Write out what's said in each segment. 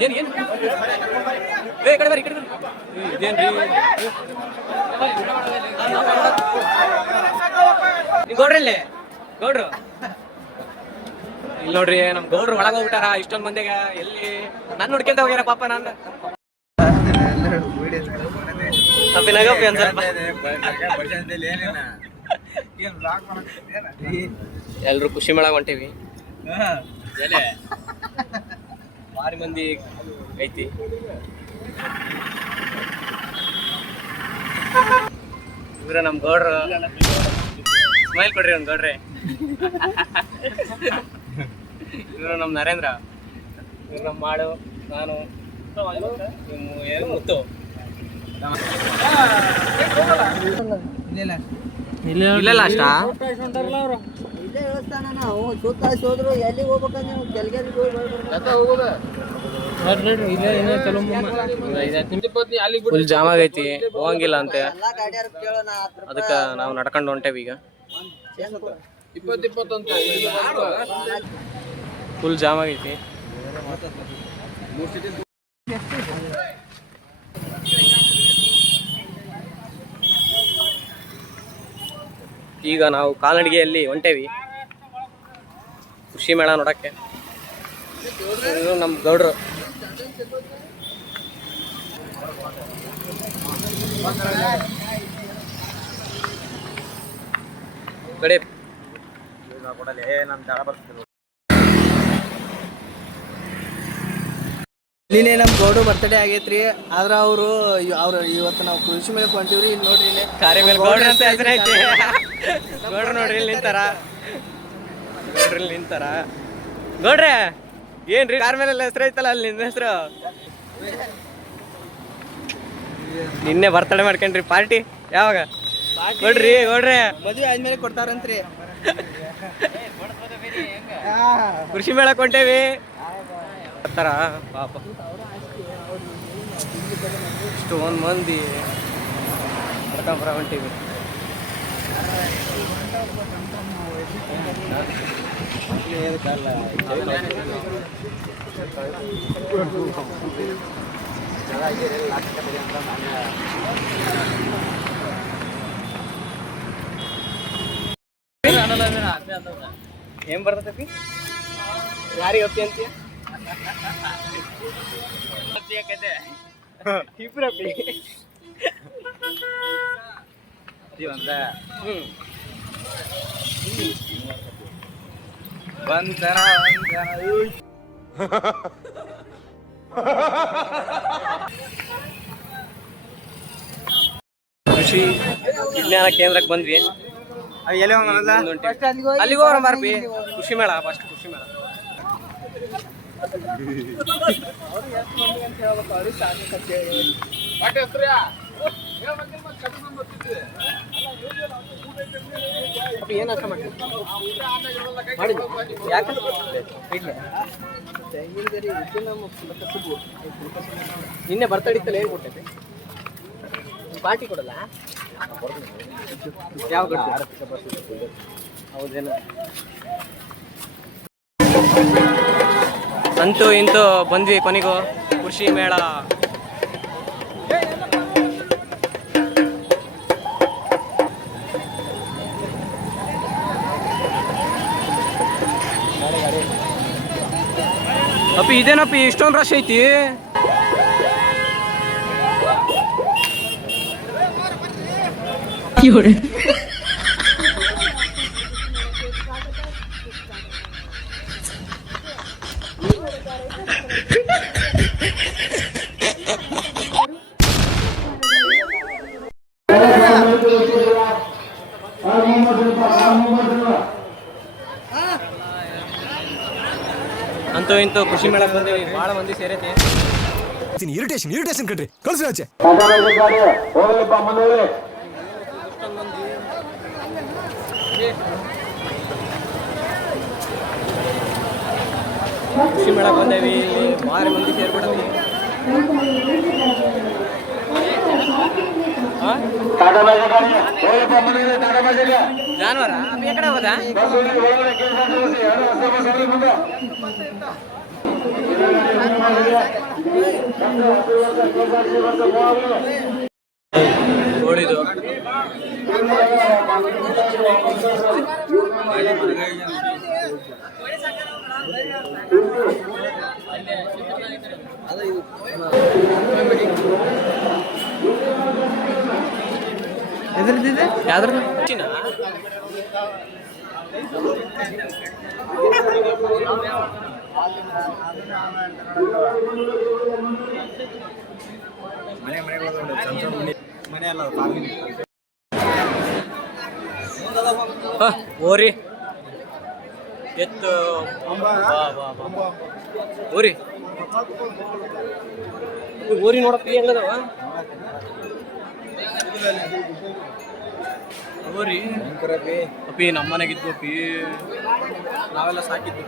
ಏನು ಏನು ಏ ಕಡೆ ಬರ್ರಿ ಇದೇನ್ರಿ ಗೌಡ್ರಲ್ಲಿ ಗೌಡ್ರು ಇಲ್ಲಿ ನೋಡ್ರಿ ನಮ್ ಗೌಡ್ರು ಒಳಗ ಹೋಗ್ಬಿಟ್ಟಾರ ಇಷ್ಟೊಂದ್ ಮಂದಿಗ ಎಲ್ಲಿ ನಾನು ನೋಡ್ಕೊಂತ ಹೋಗ್ಯಾರ ಪಾಪ ನಾನು ಅಪ್ಪಿನಾಗಪ್ಪಿ ಒಂದ್ ಸ್ವಲ್ಪ ಎಲ್ರು ಖುಷಿ ಮೇಳ ಹೊಂಟೇವಿ ಭಾರಿ ಮಂದಿ ಐತಿ ಇವ್ರ ನಮ್ ಗೌಡ್ರು ಸ್ಮೈಲ್ ಕೊಡ್ರಿ ಒಂದ್ ಗೌಡ್ರೆ ಇವ್ರು ನಮ್ ನರೇಂದ್ರ ಇವ್ರು ನಮ್ ಮಾಡು ನಾನು ಮುತ್ತು ಇಲ್ಲ ಅಷ್ಟ ಫುಲ್ ಜಾಮ್ ಆಗೈತಿ ಹೋಗಂಗಿಲ್ಲ ಅಂತೆ ಅದಕ್ಕ ನಾವು ನಡ್ಕೊಂಡು ಹೊಂಟೇವಿ ಈಗ ಫುಲ್ ಜಾಮ್ ಆಗೈತಿ ಈಗ ನಾವು ಕಾಲ್ನಡಿಗೆಯಲ್ಲಿ ಹೊಂಟೇವಿ ಕೃಷಿ ಮೇಳ ನೋಡಕ್ಕೆ ನಮ್ಮ ಗೌಡ್ರು ಕಡೆ ನಿನ್ನೆ ನಮ್ಮ ಗೌಡ್ರು ಬರ್ತಡೇ ಆಗೈತ್ರಿ ಆದ್ರ ಅವ್ರು ಇವತ್ತು ನಾವು ಕೃಷಿ ಮೇಳಕ್ಕೆ ಹೊಂಟಿವ್ರಿ ಇಲ್ಲಿ ನೋಡ್ರಿ ಇಲ್ಲಿ ಕಾರಿ ಮೇಲೆ ಗೌಡ್ರ ಅಂತ ಹೆಸರು ಐತಿ ಗೌಡ್ರು ನೋಡ್ರಿ ಇಲ್ಲಿ ನಿಂತಾರ ಗೌಡ್ರೆ ಏನ್ರಿ ಕಾರ್ ಮೇಲೆ ಹೆಸರು ಐತಲ್ಲ ಅಲ್ಲಿ ನಿನ್ನ ಹೆಸರು ನಿನ್ನೆ ಬರ್ತಡೇ ಮಾಡ್ಕೊಂಡ್ರಿ ಪಾರ್ಟಿ ಯಾವಾಗ ಗೌಡ್ರಿ ಗೌಡ್ರೆ ಮದುವೆ ಆದ್ಮೇಲೆ ಕೊಡ್ತಾರಂತ್ರಿ ಕೃಷಿ ಮೇಳಕ್ಕೆ ಹೊಂಟೇವಿ ಬರ್ತಾರ ಪಾಪ ಇಷ್ಟೊಂದು ಮಂದಿ ಕರ್ಕೊಂಬರ ಹೊಂಟೀವಿ ಏನ್ ಬರ್ತೈತಿ ಯಾರಿಗೆ ಅಪ್ಪಿ ಅಂತೀಯ ಇಬ್ರಪ್ಪಿ ಕೃಷಿ ವಿಜ್ಞಾನ ಕೇಂದ್ರಕ್ಕೆ ಬಂದ್ವಿ ಅಲ್ಲಿಗೆ ಹೋಗೋಣ ಬರ್ಬಿ ಕೃಷಿ ಮೇಳ ಫಸ್ಟ್ ಕೃಷಿ ಮೇಳ ಏನ್ ಅರ್ಥ ಮಾಡಿ ಯಾಕೆ ನಿನ್ನೆ ಬರ್ತಡಿತ್ತಲ್ಲ ಏನ್ ಕೊಟ್ಟೈತೆ ಪಾರ್ಟಿ ಕೊಡಲ್ಲ ಯಾವ ಹೌದೇನು ಅಂತೂ ಇಂತೂ ಬಂದ್ವಿ ಕೊನೆಗೂ ಕೃಷಿ ಮೇಳ ಅಪ್ಪಿ ಇದೇನಪ್ಪಿ ಇಷ್ಟೊಂದು ರಶ್ ಐತಿ ಅಂತೂ ಇಂತೂ ಕೃಷಿ ಮೇಳಕ್ಕೆ ಬಂದೇವಿ ಭಾಳ ಮಂದಿ ಸೇರೈತಿ ಇರಿಟೇಷನ್ ಕಣ್ರಿ ಕಳ್ಸಿ ಆಚೆ ಕೃಷಿ ಮೇಳಕ್ಕೆ ಬಂದೇವಿ ಭಾಳ ಮಂದಿ ಸೇರ್ಬಿಡತ್ತಿ ಜಾನುವಾರ ಈ ಕಡೆ ಹೋಗೋದಾ ನೋಡಿದು ಎದ್ರದ್ದಿದೆ ಯಾವ್ದ್ರ ಓರಿ ಎತ್ತು ಓರಿ ಓರಿ ನೋಡಪ್ಪ ಹೆಂಗದವ ಓರಿ ಅಪ್ಪಿ ನಮ್ಮನೆಗಿದ್ದು ಅಪ್ಪಿ ನಾವೆಲ್ಲ ಸಾಕಿದ್ದು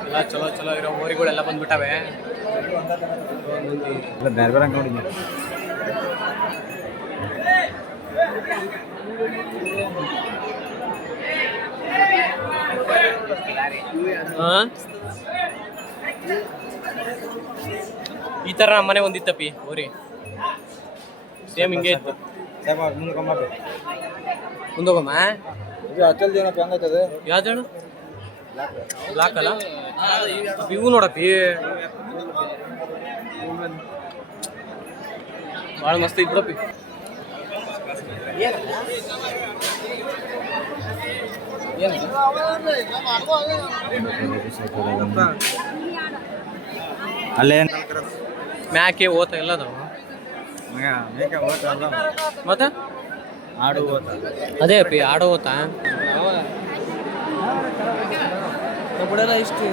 ಎಲ್ಲ ಚಲೋ ಚಲೋ ಇರೋ ಓರಿಗಳೆಲ್ಲ ಬಂದ್ಬಿಟ್ಟವೆ. ಬೇರೆ ಬೇರೆ ನೋಡಿದ್ವಿ. ಈ ತರ ನಮ್ಮನೆ ಒಂದಿತ್ತಪ್ಪಿ ಓರಿ ಸೇಮ್ ಹಿಂಗೆ ಇತ್ತು. ಮುಂದೋಗಮ್ಮ ಯಾವ್ದು ಬ್ಲಾಕ್ ಅಲ್ಲ ಇವು ನೋಡಪ್ಪಿ ಭಾಳ ಮಸ್ತ್ ಐತಿ ಬಿಡಪ್ಪಿ. ಅಲ್ಲೇ ಮ್ಯಾಕೆ ಓತ ಎಲ್ಲ ಅದಾವ ಮತ್ತೆ ಆಡು ಅದೇ ಅಪ್ಪಿ ಆಡೋ ಓತ ಬಿಡಲ್ಲ ಇಷ್ಟು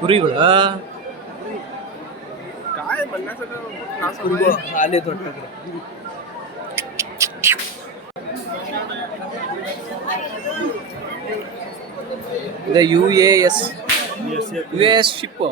ಕುರಿಗಳ ಅಲ್ಲಿ ದೊಡ್ಡ ಇದು US ಶಿಪ್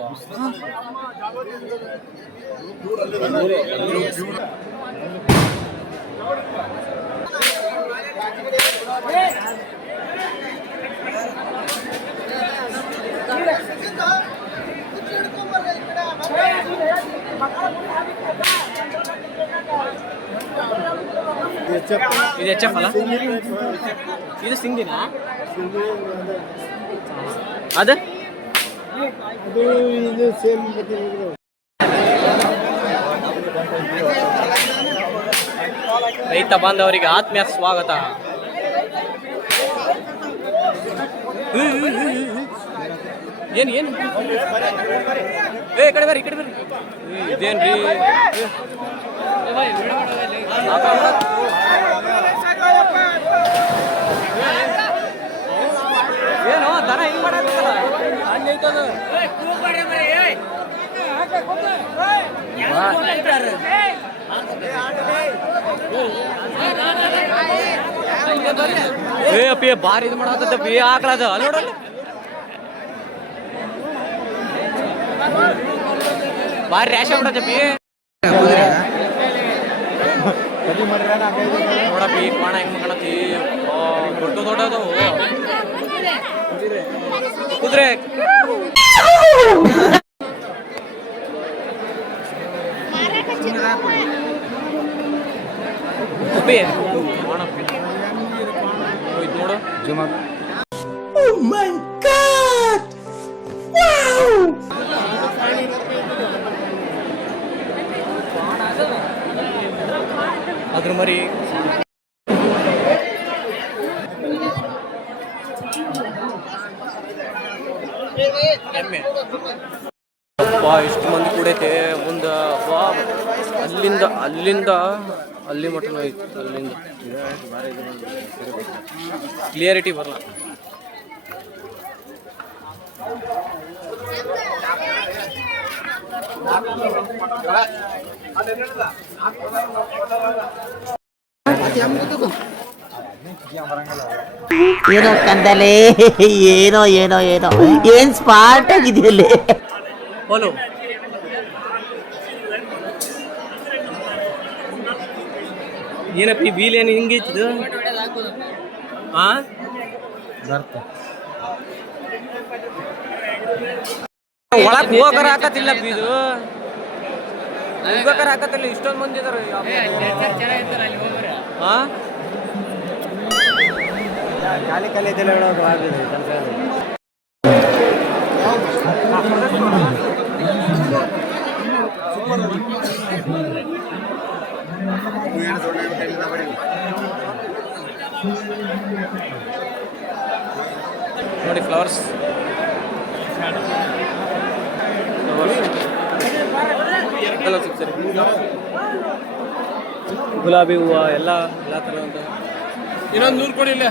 ಇದು HF ಅಲ್ಲ ಇದು ಸಿಂಗಿನ ಅದ ರೈತ ಬಾಂಧವರಿಗೆ ಆತ್ಮೀಯ ಸ್ವಾಗತ. ಏನು ಏನು ಕಡೆ ಬರ್ರಿ ಇದೇನ್ರಿ ಏನು ದನ ಹಿಂಗ್ ಮಾಡಲ್ಲ ಅಲ್ಲಿ ಐತದ ಅಪ್ಪಿ ಬಾರಿ ಇದು ಮಾಡತ್ತಪ್ಪಿ ಆಕಳದ ಅಲ್ಲಿ ನೋಡಲ್ಲ ಬಾರಿ ರ್ಯಾಶ ಬಿಡತ್ತಪ್ಪಿ ನೋಡಪ್ಪಿ ಕೋಣ ಹೆಂಗ್ ಕಾಣತಿ ದೊಡ್ಡದವು ಕುದುರೆ ಅಪ್ಪಿ ಕೋಣಪ್ಪಿ ನೋಡು ಜುಮಾ ಅದ್ರ ಮರಿ ಎಮ್ಮೆ ಅಪ್ಪ ಇಷ್ಟು ಮಂದಿ ಕೂಡೈತೆ ಮುಂದೆ ಅಲ್ಲಿಂದ ಅಲ್ಲಿ ಮಟನ್ ಐತಿ ಅಲ್ಲಿಂದ ಕ್ಲಿಯರಿಟಿ ಬರಲ್ಲ. ಏನೋ ಕಂದಲೆ ಏನೋ ಏನೋ ಏನೋ ಏನ್ ಸ್ಮಾರ್ಟ್ ಆಗಿದೆಯಲ್ಲ. ಹೋಲು ಏನಪ್ಪಿ ಬೀಲ್ ಏನು ಹಿಂಗೈತಿದು ಹಾ ಒಳಕ್ ಹೋಗರ ಹಾಕತ್ತಿಲ್ಲ ಇದು ಹೋಗ್ಬೇಕಾರ ಹಾಕತ್ತಿಲ್ಲ ಇಷ್ಟೊಂದು ಮಂದಿ ಇದಾರೆ ಹಾ ಖಾಲಿ ಖಾಲಿ ಇದೆಲ್ಲ ಹೇಳೋದು ಆಗಿದೆ ನೋಡಿ ಫ್ಲವರ್ಸ್ ಎಲ್ಲ ಸಿಗ್ತಾರೆ ಗುಲಾಬಿ ಹೂವು ಎಲ್ಲ ಥರ ಅಂತ ಇನ್ನೊಂದು 100 ಕೊಡಿ ಇಲ್ಲೇ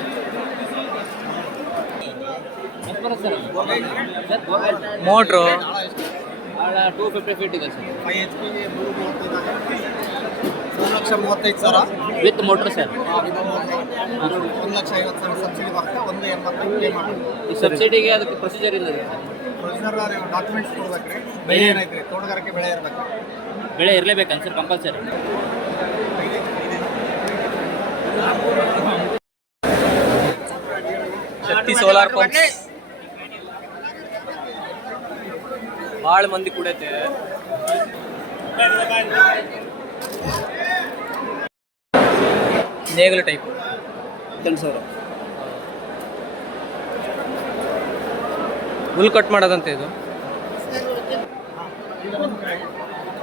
ಮೋಟ್ರು 250 ಫೀಟ್ ಇದೆ sir 1,35,000 with motor sir 1,50,000 subsidy ಬರುತ್ತೆ 1,80 ಪೇ ಮಾಡಿ ಈ ಸಬ್ಸಿಡಿಗೆ ಅದಕ್ಕೆ ಪ್ರೊಸೀಜರ್ ಇಲ್ಲ ರೀ ಡಾಕ್ಯುಮೆಂಟ್ಸ್ ಕೊಡ್ಬೇಕ್ರಿ ಬೆಳೆ ಏನೈತ್ರಿ ತೋಟಗಾರಿಕೆ ಬೆಳೆ ಇರ್ಬೇಕು ಬೆಳೆ ಇರಲೇಬೇಕನ್ ಸರ್ ಕಂಪಲ್ಸರಿ ಶಕ್ತಿ ಸೋಲಾರ್ ಪಂಪ್ ಭಾಳ ಮಂದಿ ಕುಡೈತೆ ನೇಗಲು ಟೈಪ್ 10,000 ಹುಲ್ ಕಟ್ ಮಾಡೋದಂತೆ ಇದು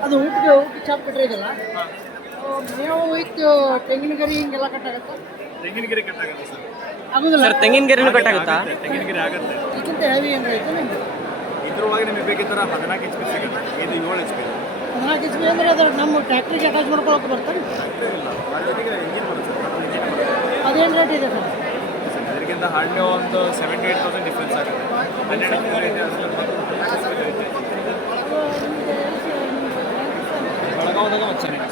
ಅದು ಊಟಕ್ಕೆ ಚಾಪ್ ಕಟ್ರೆ ಇದಲ್ಲ ಮೇವು ಇತ್ತು ತೆಂಗಿನ ಗರಿ ಹಿಂಗೆಲ್ಲ ಕಟ್ಟಾಗತ್ತಾ ತೆಂಗಿನ ಗಿರಿ ಕಟ್ಟಾಗುತ್ತೆ ಸರ್ ಆಗುದಿಲ್ಲ ಸರ್ ತೆಂಗಿನ ಗೆರೆನೂ ಕಟ್ ಆಗುತ್ತಾ ತೆಂಗಿನ ಗಿರಿ ಆಗುತ್ತೆ ಇದಕ್ಕಿಂತ ಹೆವಿ ಏನಾಯ್ತು ನಿಮ್ಗೆ ಇದ್ರೊಳಗೆ ನಿಮಗೆ ಬೇಕಿದ್ರೆ 14 HP ಸಿಗುತ್ತೆ ಇದು 7 HP 14 HP ಅಂದ್ರೆ ಅದ್ರ ನಮ್ಮ ಟ್ಯಾಕ್ಟ್ರಿಗೆ ಅಟ್ಯಾಚ್ ಮಾಡ್ಕೊಳಕ್ಕೆ ಬರ್ತಾರೆ ಅದೇನು ರೇಟ್ ಇದೆ ಸರ್ ಅದಕ್ಕಿಂತ ಹಾರ್ಡ್ಲಿ ಒಂದು 78,000 ಡಿಫ್ರೆನ್ಸ್ ಆಗುತ್ತೆ 12 ಬೆಳಗಾವದಾಗ ಒಂದು ಚೆನ್ನಾಗಿ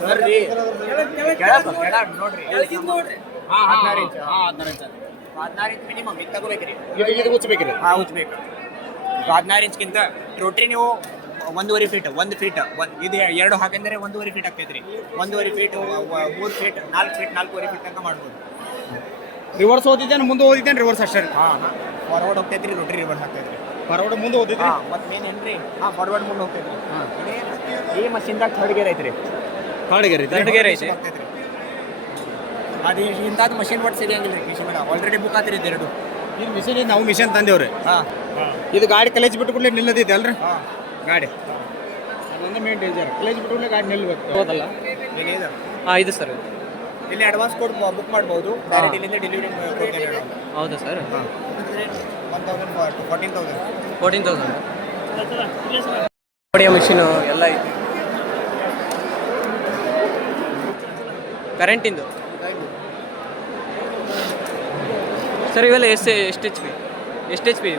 ಸರ್ ರೀ ನೋಡ್ರಿ 16 ಇಂಚ್ ಮಿನಿಮಮ್ ಇದು ತಗೋಬೇಕ್ರಿ ಇದು ಉಚ್ಚಬೇಕ್ರಿ ಉಚ್ಚಬೇಕು 16 ಇಂಚ್ಗಿಂತ ರೋಟ್ರಿ ನೀವು 1.5 ಫೀಟ್ 1 ಫೀಟ್ ಇದು 2 ಹಾಕಂದ್ರೆ 1.5 ಫೀಟ್ ಆಗ್ತೈತ್ರಿ 1.5 ಫೀಟ್ 3 ಫೀಟ್ 4 ಫೀಟ್ 4.5 ಫೀಟ್ ತನಕ ಮಾಡ್ಬೋದು ರಿವರ್ಸ್ ಓದಿದ್ದೇನೆ ಮುಂದೆ ಓದಿದ್ದೇನೆ ರಿವರ್ಸ್ ಅಷ್ಟೇ ಫಾರ್ವರ್ಡ್ ಹೋಗ್ತೈತ್ರಿ ರೋಟ್ರಿ ರಿವರ್ಸ್ ಆಗ್ತೈತ್ರಿ ಫಾರ್ವರ್ಡ್ ಮುಂದೆ ಓದಿದ್ರಿ ಮತ್ತೆ ಮೇನ್ ಏನ್ರಿ ಫಾರ್ವರ್ಡ್ ಮುಂದೆ ಹೋಗ್ತೈತ್ರಿ ಈ ಮಷಿನ್ದಾಗ ಥರ್ಡ್ ಗೇರ್ ಐತ್ರಿ ಥರ್ಡ್ ಗೇರ್ ಐತೆ ಅದು ಇಂಥದ್ದು ಮಷಿನ್ ಒಟ್ಟು ಸಿಗಂಗಿಲ್ಲ ರೀ ಕೃಷಿ ಮೇಡ ಆಲ್ರೆಡಿ ಬುಕ್ ಆತಿರಿ ಇದು 2 ಇದು ಮಿಷಿನ್ ನಾವು ಮಿಷನ್ ತಂದೇವ್ರಿ ಇದು ಗಾಡಿ ಕಲೇಜ್ ಬಿಟ್ಟು ಕೂಡಲೇ ನಿಲ್ಲದಿದೆ ಅಲ್ರಿ ಗಾಡಿ ಅದೊಂದು ಮೇನ್ ಡೇಂಜರ್ ಕಲೇಜ್ ಬಿಟ್ಟು ಕೂಡಲೇ ಗಾಡಿ ನಿಲ್ಲಬೇಕು ಹೌದಲ್ಲ ಏನಿದೆ ಇದು ಸರ್ ಇಲ್ಲಿ ಅಡ್ವಾನ್ಸ್ ಕೋಡ್ ಬುಕ್ ಮಾಡ್ಬೋದು ಡೈರೆಕ್ಟ್ ಇಲ್ಲಿಂದ ಡೆಲಿವರಿ ಕೊಡ್ತೇನೆ ಹೌದಾ ಸರ್ 14,000 ಹೊಡೆಯೋ ಮಿಷಿನು ಎಲ್ಲ ಐತಿ ಕರೆಂಟಿಂದು ಸರ್ ಇವೆಲ್ಲ ಎಷ್ಟು ಎಚ್ ಪಿ ಎಷ್ಟು H P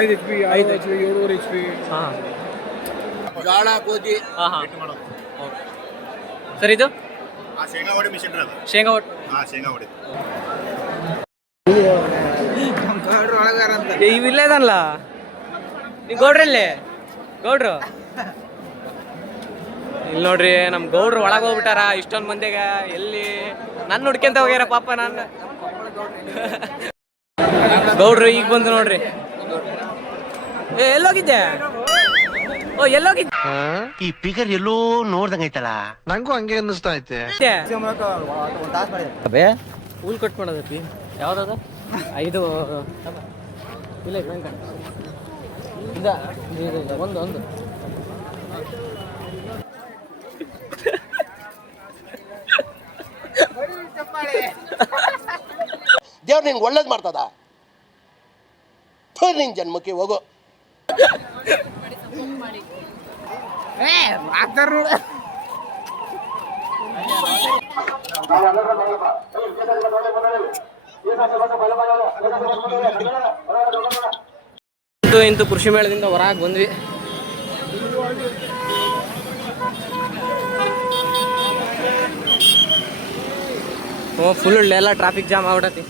5 HP 6 HP 7 HP ಹಾಂ ಗಾಳ ಗೋಧಿ ಹಾಂ ಹಾಂ ಓಕೆ ಸರ್ ಇದು ಶೇಂಗಾ ಹೊಡಿ ಮಿಷಿನ್ ಅದು ಶೇಂಗಾ ಒಟ್ಟು ಶೇಂಗಾ ಹೊಡಿ ಇವಿಲ್ಲ ಇದಲ್ಲ ನೀವು ಗೌಡ್ರಲ್ಲೇ ಗೌಡ್ರು ಇಲ್ಲಿ ನೋಡ್ರಿ ನಮ್ಮ ಗೌಡ್ರು ಒಳಗೆ ಹೋಗ್ಬಿಟ್ಟಾರ ಇಷ್ಟೊಂದು ಮಂದಿಗ ಎಲ್ಲಿ ನನ್ನ ಹುಡ್ಕೊಂತ ಹೋಗ್ಯಾರ ಪಾಪ ನಾನು ಗೌಡ್ರು ಈಗ ಬಂದು ನೋಡ್ರಿ ಎಲ್ಲೋಗಿದ್ದೆ ಓ ಎಲ್ಲೋಗಿದ್ದೆ ಈ ಪಿಗರ್ ಎಲ್ಲೋ ನೋಡ್ದಂಗೈತಲ್ಲ ನಂಗೂ ಹಂಗೆ ಅನ್ನಿಸ್ತಾ ಐತೆ ಹುಲ್ ಕಟ್ ಮಾಡೋದೈತಿ ಯಾವ್ದದ 5 ಇಲ್ಲ ಒಂದು ದೇವ್ರು ನಿನ್ಗೆ ಒಳ್ಳೇದು ಮಾಡ್ತದ ನಿನ್ ಜನ್ಮಕ್ಕೆ ಹೋಗೋ ಇಂತು ಕೃಷಿ ಮೇಳದಿಂದ ಹೊರಗೆ ಬಂದ್ವಿ. ಫುಲ್ ಎಲ್ಲ ಟ್ರಾಫಿಕ್ ಜಾಮ್ ಆಗ್ಬಿಟ್ಟತಿ.